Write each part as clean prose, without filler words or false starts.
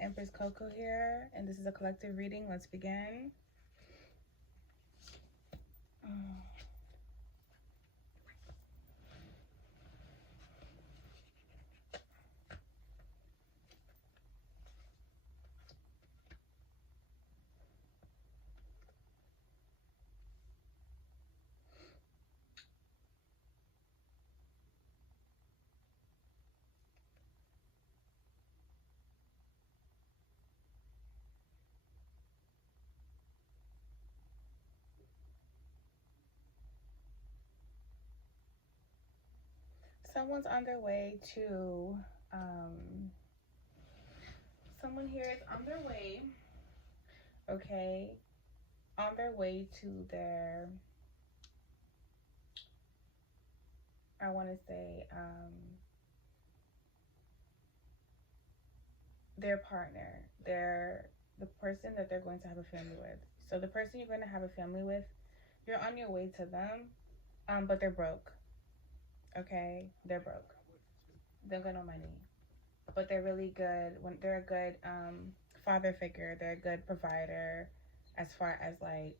Empress Coco here, and this is a collective reading. Let's begin. Someone's on their way to, someone here is on their way, okay, on their way to their, I want to say, their partner, the person that they're going to have a family with. So the person you're going to have a family with, you're on your way to them, but they're broke, okay? They're broke. They don't got no money, but they're really good. When they're a good father figure, they're a good provider as far as like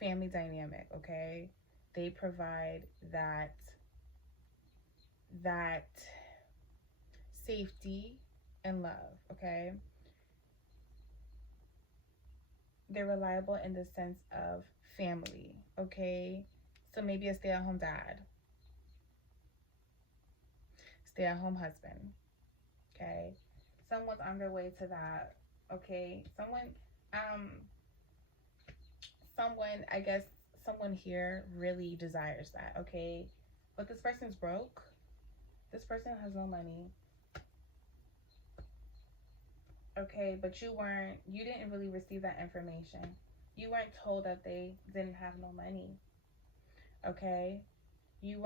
family dynamic, okay? They provide that safety and love, okay? They're reliable in the sense of family, okay? So maybe a stay-at-home dad, stay-at-home husband, okay? Someone's on their way to that, okay? I guess someone here really desires that, okay? But this person's broke. This person has no money. Okay, but you didn't really receive that information. You weren't told that they didn't have no money. Okay? You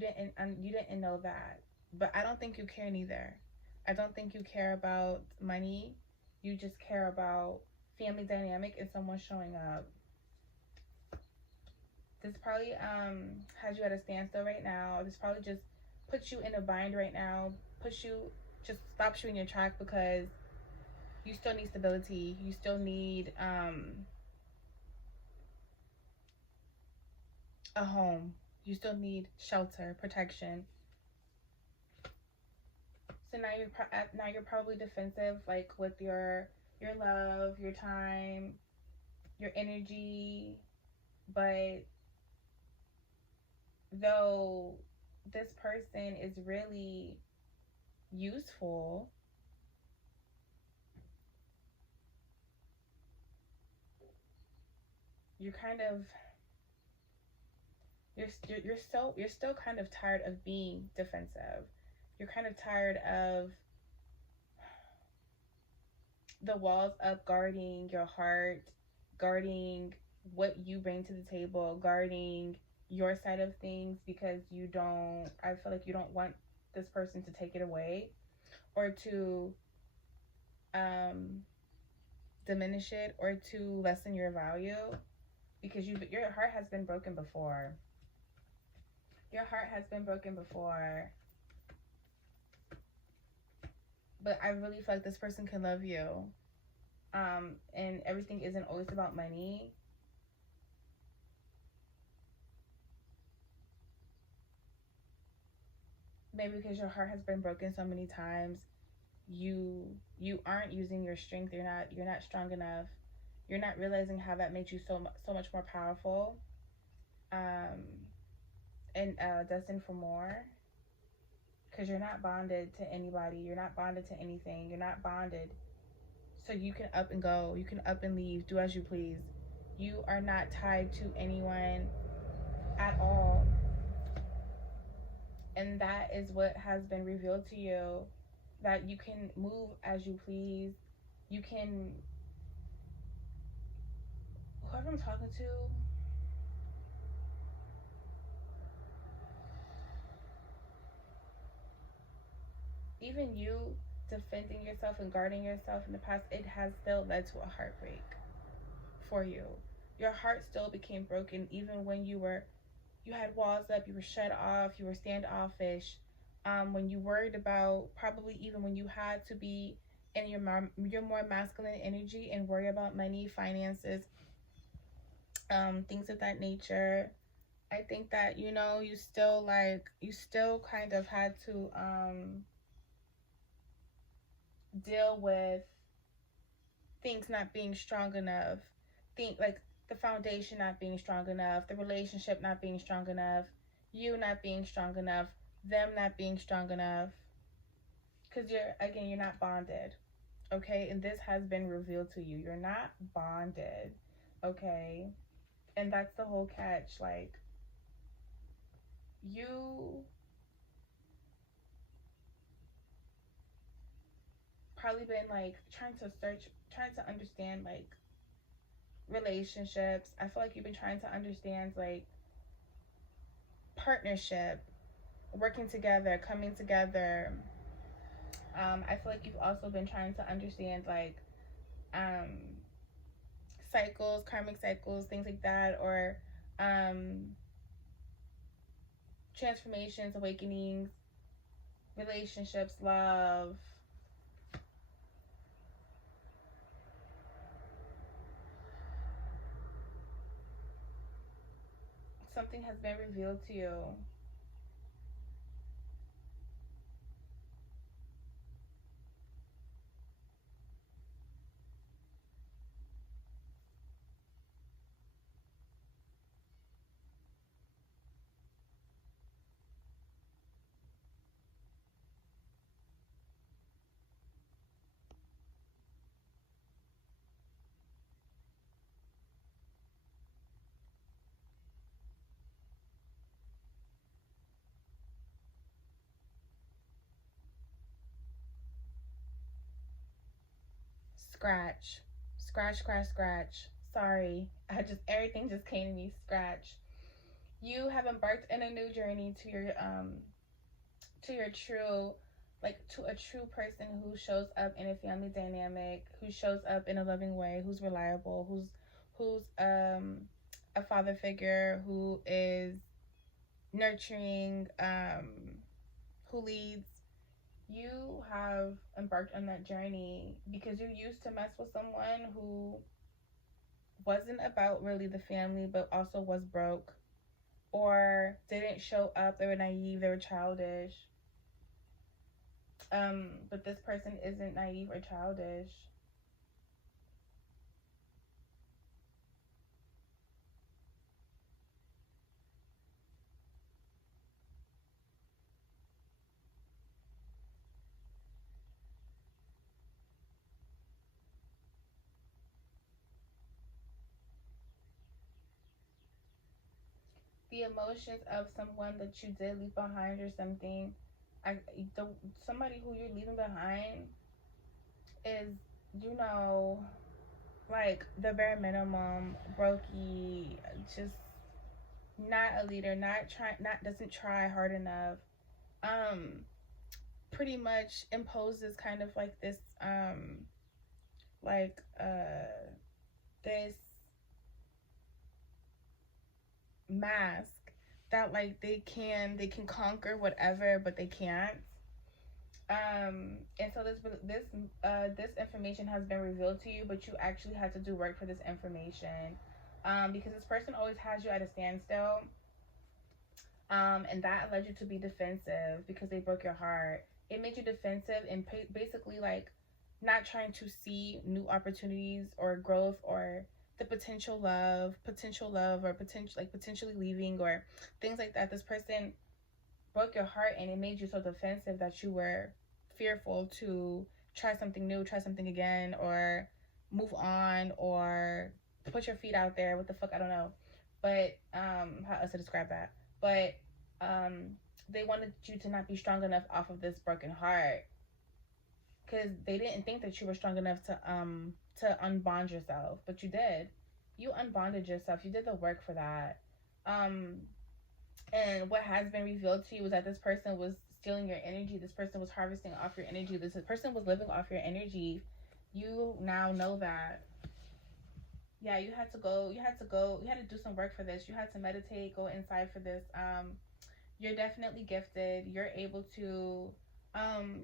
didn't know that. But I don't think you care neither. I don't think you care about money. You just care about family dynamic and someone showing up. This probably has you at a standstill right now. This probably just puts you in a bind right now. Just stops you in your track because you still need stability. You still need a home. You still need shelter, protection. So now you're probably defensive, like with your love, your time, your energy. But though this person is really useful, you're still kind of tired of being defensive. You're kind of tired of the walls up, guarding your heart, guarding what you bring to the table, guarding your side of things, because I feel like you don't want this person to take it away or to diminish it or to lessen your value, because your heart has been broken before. Your heart has been broken before. But I really feel like this person can love you. And everything isn't always about money. Maybe because your heart has been broken so many times, you aren't using your strength. You're not strong enough. You're not realizing how that makes you so much more powerful. And destined for more. Because you're not bonded to anybody. You're not bonded to anything. You're not bonded. So you can up and go. You can up and leave. Do as you please. You are not tied to anyone at all. And that is what has been revealed to you. That you can move as you please. You can... Whoever I'm talking to... Even you defending yourself and guarding yourself in the past, it has still led to a heartbreak for you. Your heart still became broken even when you had walls up, you were shut off, you were standoffish, when you worried about, probably even when you had to be and your more masculine energy and worry about money, finances, things of that nature. I think that, you know, you still kind of had to deal with things not being strong enough. Think like the foundation not being strong enough, the relationship not being strong enough, you not being strong enough, them not being strong enough. Because you're not bonded. Okay? And this has been revealed to you. You're not bonded. Okay? And that's the whole catch. Like, you probably been like trying to understand like relationships. I feel like you've been trying to understand like partnership, working together, coming together. I feel like you've also been trying to understand like um, cycles, karmic cycles, things like that, or um, transformations, awakenings, relationships, love. Something has been revealed to you. Scratch, scratch, scratch, scratch. Sorry, everything just came to me. Scratch. You have embarked in a new journey to your true, like to a true person who shows up in a family dynamic, who shows up in a loving way, who's reliable, who's a father figure, who is nurturing, who leads. You have embarked on that journey because you used to mess with someone who wasn't about really the family but also was broke or didn't show up. They were naive, they were childish. But this person isn't naive or childish. The emotions of someone that you did leave behind or something, I the somebody who you're leaving behind is, you know, like the bare minimum, brokey, just not a leader, not doesn't try hard enough. Um, Pretty much imposes kind of like this like this mask that like they can conquer whatever but they can't. And so this information has been revealed to you, but you actually had to do work for this information. Because this person always has you at a standstill. And that led you to be defensive because they broke your heart. It made you defensive and basically like not trying to see new opportunities or growth or the potential love, or potentially leaving or things like that. This person broke your heart and it made you so defensive that you were fearful to try something new, try something again, or move on, or put your feet out there. What the fuck? I don't know. But how else to describe that? But um they wanted you to not be strong enough off of this broken heart because they didn't think that you were strong enough to unbond yourself, but you did. You unbonded yourself. You did the work for that. Um and what has been revealed to you is that this person was stealing your energy. This person was harvesting off your energy. This person was living off your energy. You now know that. Yeah, you had to do some work for this. You had to meditate, go inside for this. You're definitely gifted. You're able to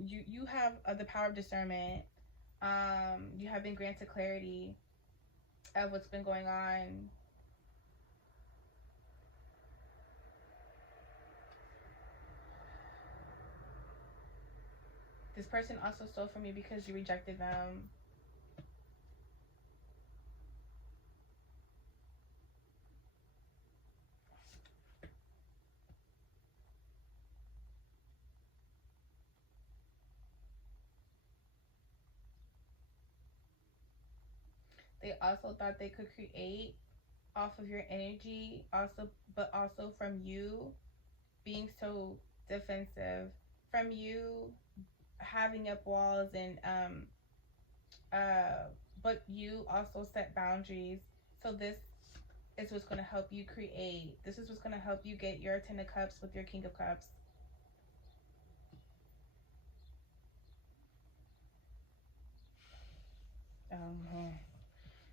you have the power of discernment. have been granted clarity of what's been going on. This person also stole from you because you rejected them. They also thought they could create off of your energy, also, but also from you being so defensive, from you having up walls and but you also set boundaries. So this is what's going to help you create. This is what's going to help you get your 10 of cups with your king of cups.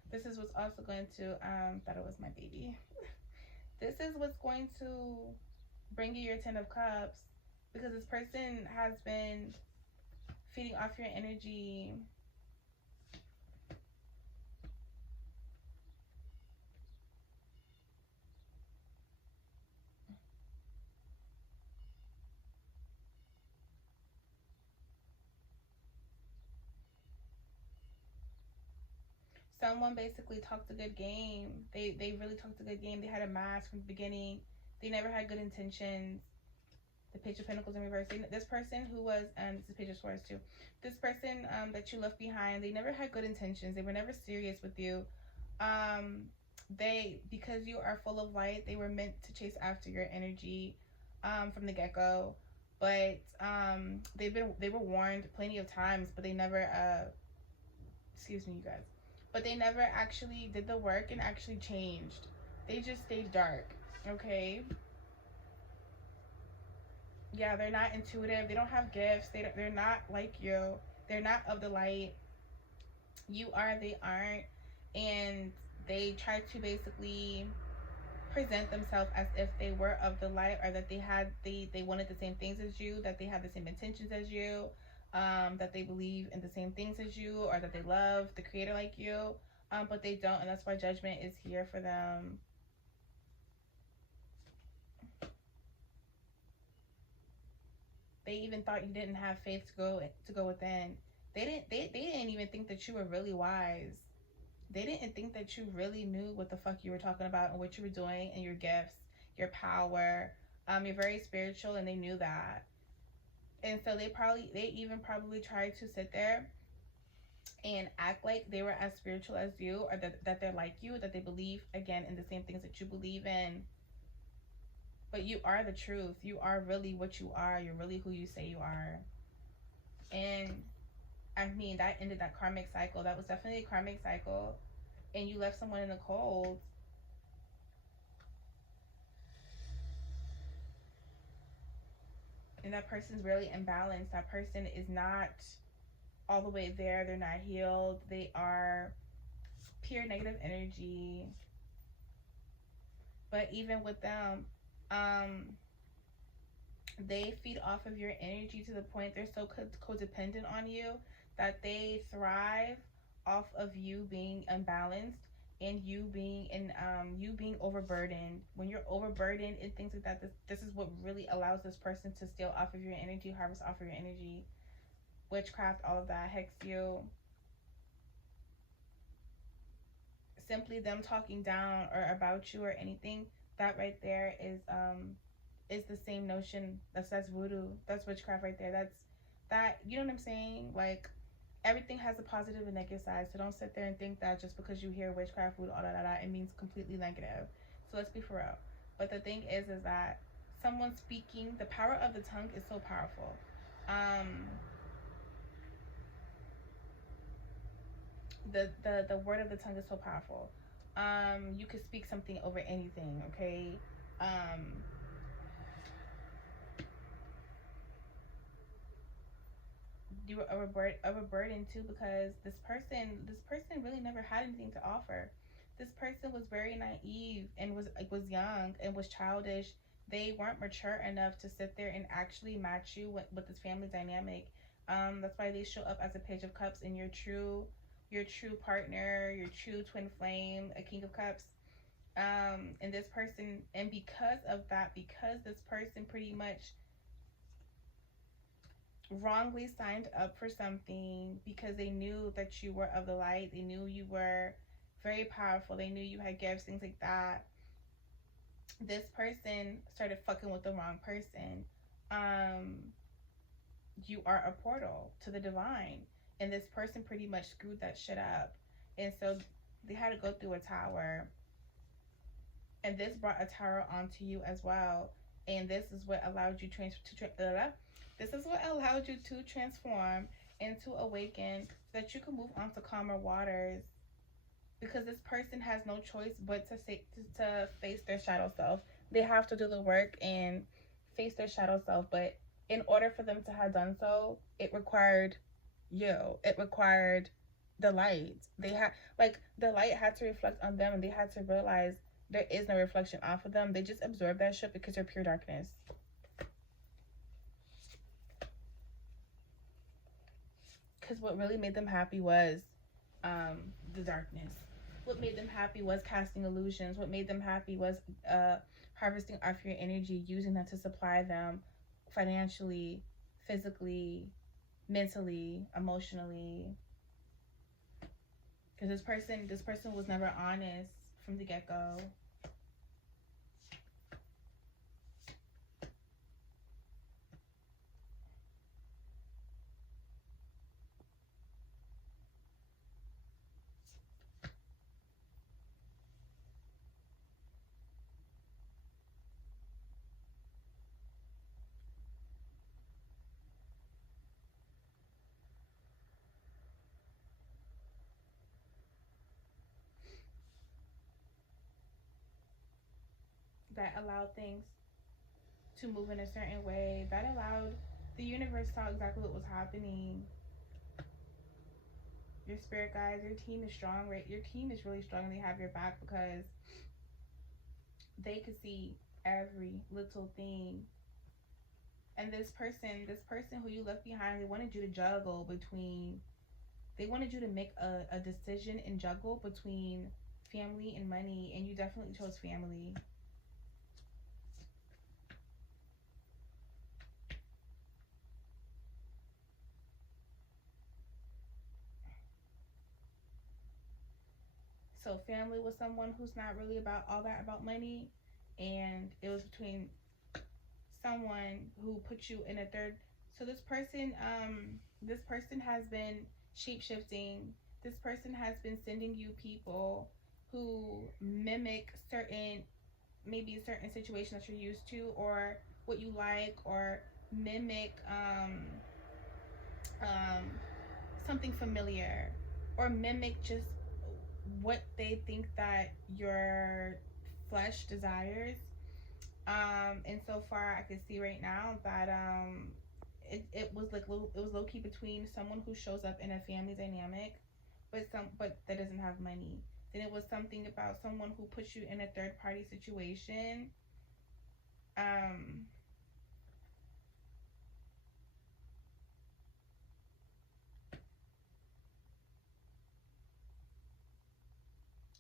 This is what's also going to thought it was my baby. This is what's going to bring you your 10 of cups, because this person has been feeding off your energy. Someone basically talked a good game. They really talked a good game. They had a mask from the beginning. They never had good intentions. The Page of Pentacles in reverse. This person who was this is Page of Swords too. This person that you left behind, they never had good intentions. They were never serious with you. They, because you are full of light, they were meant to chase after your energy from the get-go. But they were warned plenty of times, but they never excuse me, you guys. But they never actually did the work and actually changed. They just stayed dark. Okay. Yeah, they're not intuitive. They don't have gifts. They're not like you. They're not of the light. You are, they aren't. And they try to basically present themselves as if they were of the light, or that they wanted the same things as you, that they have the same intentions as you, that they believe in the same things as you, or that they love the creator like you, but they don't, and that's why judgment is here for them. They even thought you didn't have faith to go within. They didn't even think that you were really wise. They didn't think that you really knew what the fuck you were talking about and what you were doing, and your gifts, your power. You're very spiritual, and they knew that. And so they even probably tried to sit there and act like they were as spiritual as you, or that they're like you, that they believe again in the same things that you believe in. But you are the truth. You are really what you are. You're really who you say you are. And I mean, that ended that karmic cycle. That was definitely a karmic cycle. And you left someone in the cold. And that person's really imbalanced. That person is not all the way there. They're not healed. They are pure negative energy. But even with them, they feed off of your energy to the point they're so codependent on you that they thrive off of you being unbalanced, and you being overburdened. When you're overburdened and things like that, this is what really allows this person to steal off of your energy, harvest off of your energy. Witchcraft, all of that, hex you. Simply them talking down or about you or anything, that right there is the same notion. That's voodoo. That's witchcraft right there. That, you know what I'm saying? Like, everything has a positive and negative side. So don't sit there and think that just because you hear witchcraft, voodoo, all that, it means completely negative. So let's be for real. But the thing is that someone speaking, the power of the tongue is so powerful. The word of the tongue is so powerful. You could speak something over anything, okay? You were overburdened too, because this person really never had anything to offer. This person was very naive and was young and was childish. They weren't mature enough to sit there and actually match you with this family dynamic. That's why they show up as a Page of Cups, and you're true. your true partner, your true twin flame, a King of Cups. And this person, and because of that, because this person pretty much wrongly signed up for something because they knew that you were of the light, they knew you were very powerful, they knew you had gifts, things like that. This person started fucking with the wrong person. Um, you are a portal to the divine, and this person pretty much screwed that shit up, and so they had to go through a tower, and this brought a tower onto you as well, and this is what allowed you this is what allowed you to transform and to awaken so that you can move on to calmer waters, because this person has no choice but to face their shadow self. They have to do the work and face their shadow self, but in order for them to have done so, it required you. It required the light. They had, like, the light had to reflect on them, and they had to realize there is no reflection off of them. They just absorb that shit because they're pure darkness. Because what really made them happy was the darkness. What made them happy was casting illusions. What made them happy was harvesting off your energy, using that to supply them financially, physically, mentally, emotionally. Because this person was never honest from the get-go. That allowed things to move in a certain way. That allowed the universe to know exactly what was happening. Your spirit guides, your team is strong, right? Your team is really strong, and they have your back because they could see every little thing. And this person who you left behind, they wanted you to juggle between, they wanted you to make a decision and juggle between family and money, and you definitely chose family. So family was someone who's not really about all that about money, and it was between someone who put you in a third. So this person has been shape shifting. This person has been sending you people who mimic certain, maybe a certain situation that you're used to, or what you like, or mimic um, something familiar, or mimic just what they think that your flesh desires. And so far, I can see right now that it was like it was low key between someone who shows up in a family dynamic, but that doesn't have money. Then it was something about someone who puts you in a third party situation. Um,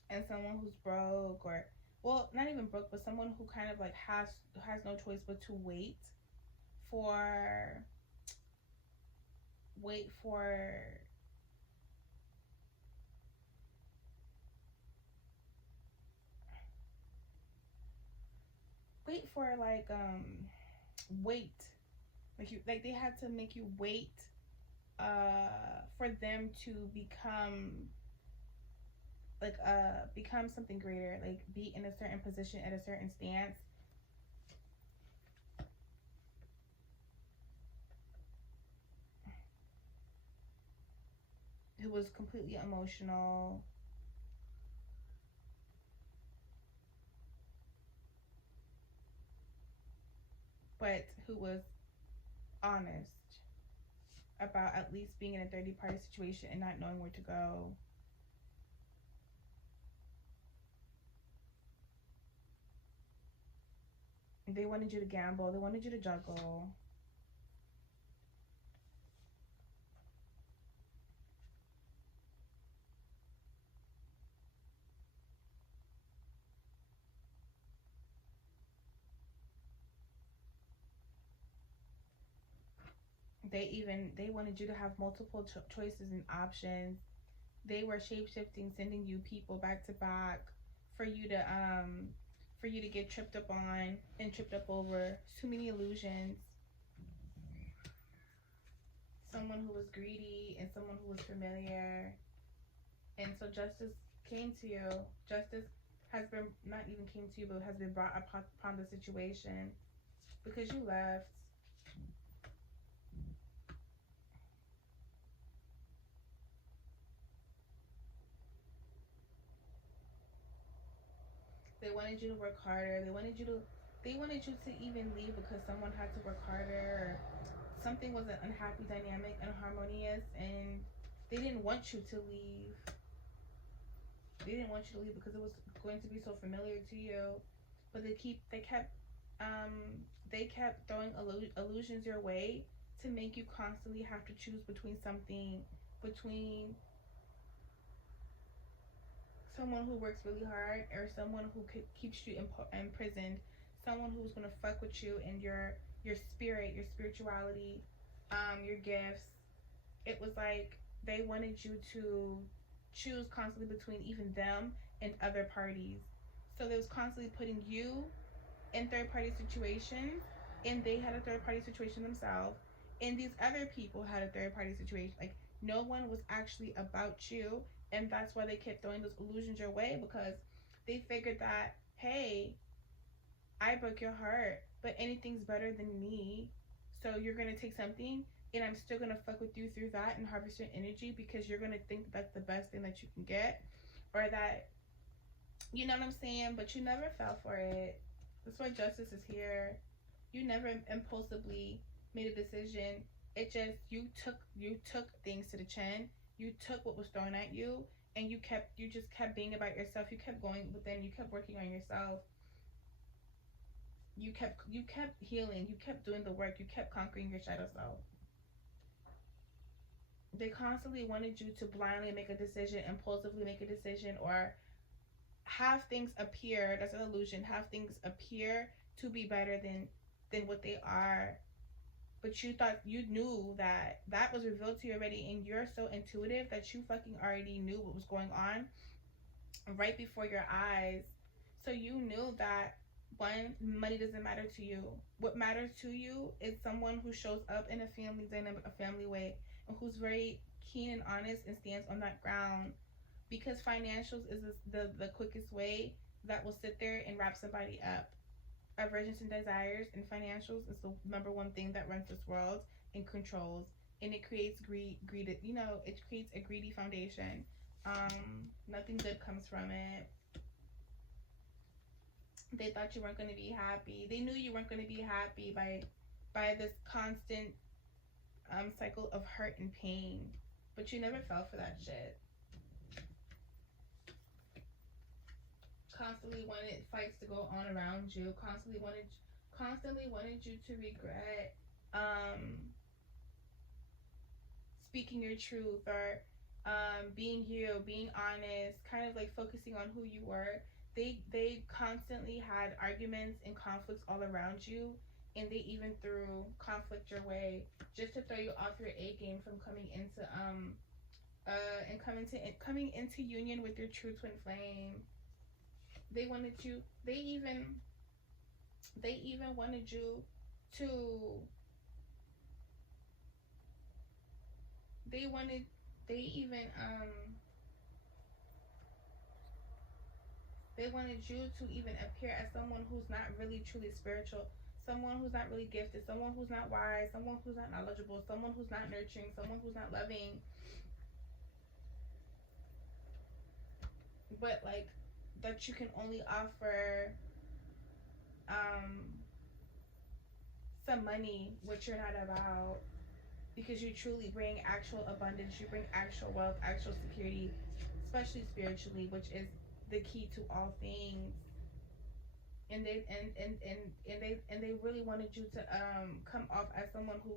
and someone who's broke, or, well, not even broke, but someone who kind of like has no choice but to for wait for wait for like wait, like you, like they had to make you wait for them to become something greater, like be in a certain position at a certain stance. Who was completely emotional, but who was honest about at least being in a 30 party situation and not knowing where to go. They wanted you to gamble, they wanted you to juggle. They wanted you to have multiple choices and options. They were shape shifting, sending you people back to back for you to get tripped up on and tripped up over. Too many illusions. Someone who was greedy and someone who was familiar. And so justice came to you. Justice has been, not even came to you, but has been brought upon the situation because you left. They wanted you to work harder. They wanted you to even leave because someone had to work harder, or something was an unhappy dynamic, unharmonious, and they didn't want you to leave. They didn't want you to leave because it was going to be so familiar to you. But they kept throwing illusions your way to make you constantly have to choose between someone who works really hard or someone who keeps you imprisoned, someone who's gonna fuck with you and your spirit, your spirituality, your gifts. It was like they wanted you to choose constantly between even them and other parties. So they was constantly putting you in third party situations, and they had a third party situation themselves, and these other people had a third party situation. Like no one was actually about you, and that's why they kept throwing those illusions your way because they figured that, hey, I broke your heart, but anything's better than me. So you're gonna take something, and I'm still gonna fuck with you through that and harvest your energy because you're gonna think that's the best thing that you can get, or that, you know what I'm saying. But you never fell for it. That's why justice is here. You never impulsively made a decision. It just, you took things to the chin. You took what was thrown at you, and you just kept being about yourself. You kept going within. You kept working on yourself. You kept healing. You kept doing the work. You kept conquering your shadow self. They constantly wanted you to blindly make a decision, impulsively make a decision, or have things appear. That's an illusion. Have things appear to be better than what they are. But you thought you knew that that was revealed to you already, and you're so intuitive that you fucking already knew what was going on right before your eyes. So you knew that, one, money doesn't matter to you. What matters to you is someone who shows up in a family dynamic, a family way, and who's very keen and honest and stands on that ground. Because financials is the quickest way that will sit there and wrap somebody up. Aversions and desires and financials is the number one thing that runs this world and controls, and it creates it creates a greedy foundation. Nothing good comes from it. They thought you weren't going to be happy. They knew you weren't going to be happy by this constant cycle of hurt and pain, but you never fell for that shit. Constantly wanted fights to go on around you. Constantly wanted you to regret um speaking your truth, or being you, being honest, kind of like focusing on who you were. They constantly had arguments and conflicts all around you, and they even threw conflict your way just to throw you off your A game from coming into union with your true twin flame. They wanted you. They even wanted you to. They wanted. They even They wanted you to even appear as someone who's not really truly spiritual, someone who's not really gifted, someone who's not wise, someone who's not knowledgeable, someone who's not nurturing, someone who's not loving. But like that you can only offer um some money, which you're not about, because you truly bring actual abundance, you bring actual wealth, actual security, especially spiritually, which is the key to all things. And they really wanted you to come off as someone who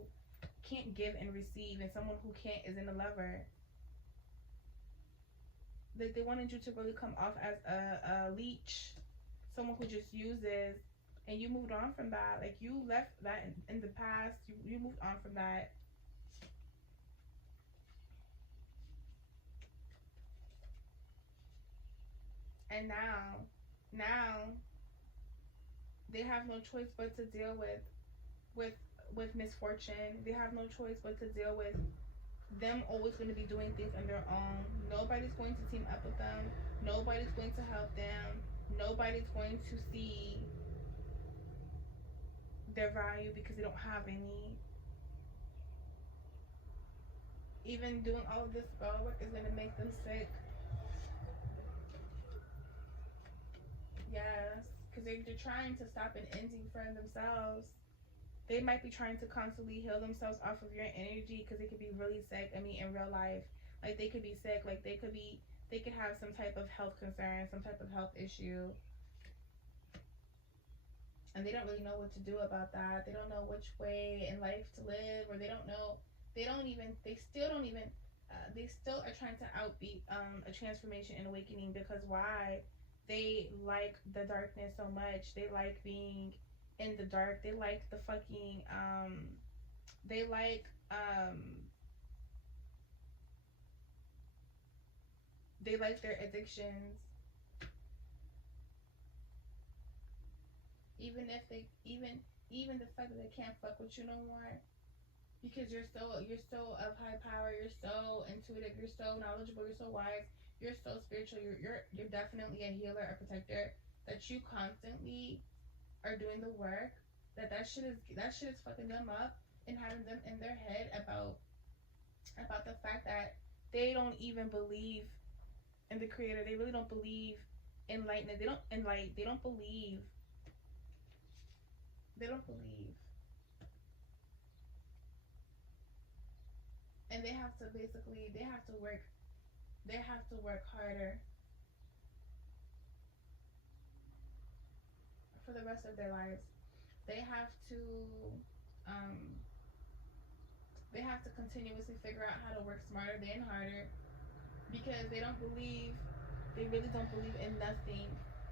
can't give and receive, and someone who can't isn't a lover. They wanted you to really come off as a leech, someone who just uses. And you moved on from that. Like you left that in the past. You moved on from that. And now they have no choice but to deal with with misfortune. They have no choice but to deal with them always going to be doing things on their own. Nobody's going to team up with them. Nobody's going to help them. Nobody's going to see their value because they don't have any. Even doing all of this spell work is going to make them sick. Yes, because they're trying to stop an ending for themselves. They might be trying to constantly heal themselves off of your energy because they could be really sick. I mean, in real life, like they could be sick. Like they could have some type of health concern, some type of health issue, and they don't really know what to do about that. They don't know which way in life to live, or they don't know. They still are trying to outbeat a transformation and awakening because why? They like the darkness so much. They like being in the dark. They like the fucking they like they like their addictions. Even the fact that they can't fuck with you no more because you're so of high power, you're so intuitive, you're so knowledgeable, you're so wise, you're so spiritual, you're definitely a healer, a protector, that you constantly are doing the work, that shit is fucking them up and having them in their head about the fact that they don't even believe in the creator. They really don't believe in lightness. They don't believe. They don't believe. And they have to work harder for the rest of their lives. They have to um they have to continuously figure out how to work smarter than harder because they really don't believe in nothing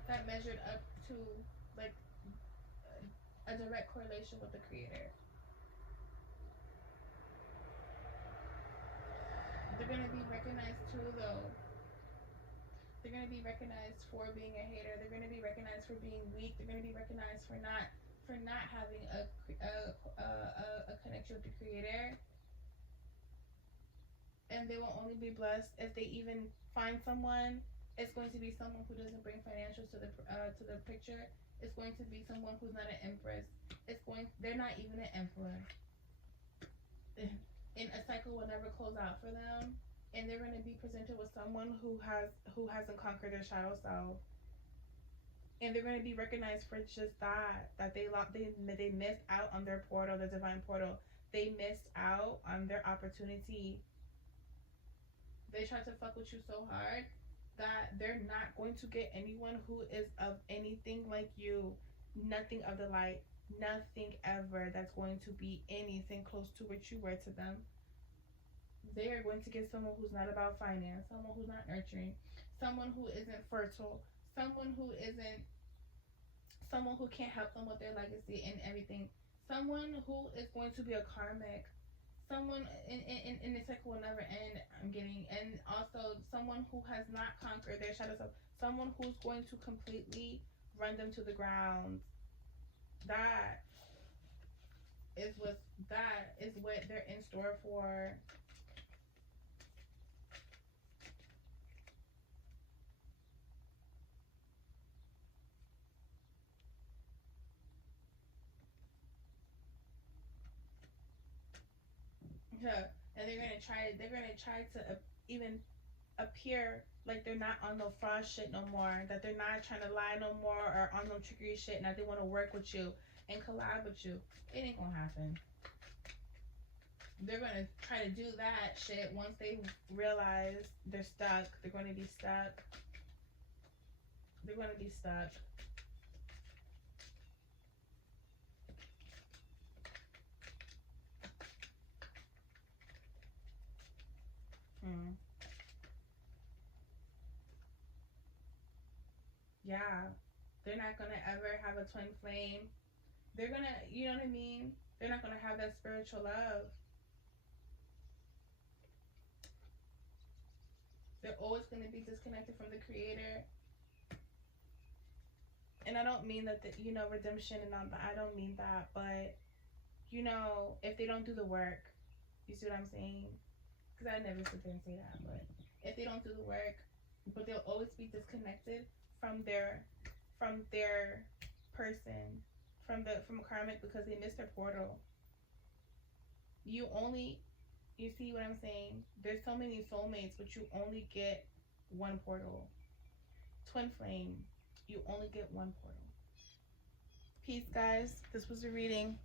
that measured up to like a direct correlation with the creator. They're gonna be recognized too though. They're gonna be recognized for being a hater. They're gonna be recognized for being weak. They're gonna be recognized for not having a connection with the creator, and they will only be blessed if they even find someone. It's going to be someone who doesn't bring financials to the picture. It's going to be someone who's not an empress. They're not even an emperor. And a cycle will never close out for them. And they're going to be presented with someone who hasn't conquered their shadow self. And they're going to be recognized for just that they missed out on their portal, the divine portal. They missed out on their opportunity. They tried to fuck with you so hard that they're not going to get anyone who is of anything like you. Nothing of the light. Nothing ever that's going to be anything close to what you were to them. They are going to get someone who's not about finance, someone who's not nurturing, someone who isn't fertile, someone who can't help them with their legacy and everything, someone who is going to be a karmic, someone in the cycle will never end. And also someone who has not conquered their shadow self, someone who's going to completely run them to the ground. That is what they're in store for. Yeah, and they're gonna try to even appear like they're not on no fraud shit no more, that they're not trying to lie no more or on no trickery shit, and that they want to work with you and collab with you. It ain't gonna happen. They're gonna try to do that shit once they realize they're stuck. They're gonna be stuck. They're gonna be stuck. Hmm. Yeah. They're not gonna ever have a twin flame. They're gonna, you know what I mean? They're not gonna have that spiritual love. They're always gonna be disconnected from the creator. And I don't mean that, you know, redemption and all that. I don't mean that. But, you know, if they don't do the work, you see what I'm saying? Because I never sit there and say that. But if they don't do the work, but they'll always be disconnected from their person, from karmic, because they missed their portal. You see what I'm saying? There's so many soulmates, but you only get one portal. Twin flame, you only get one portal. Peace, guys. This was a reading.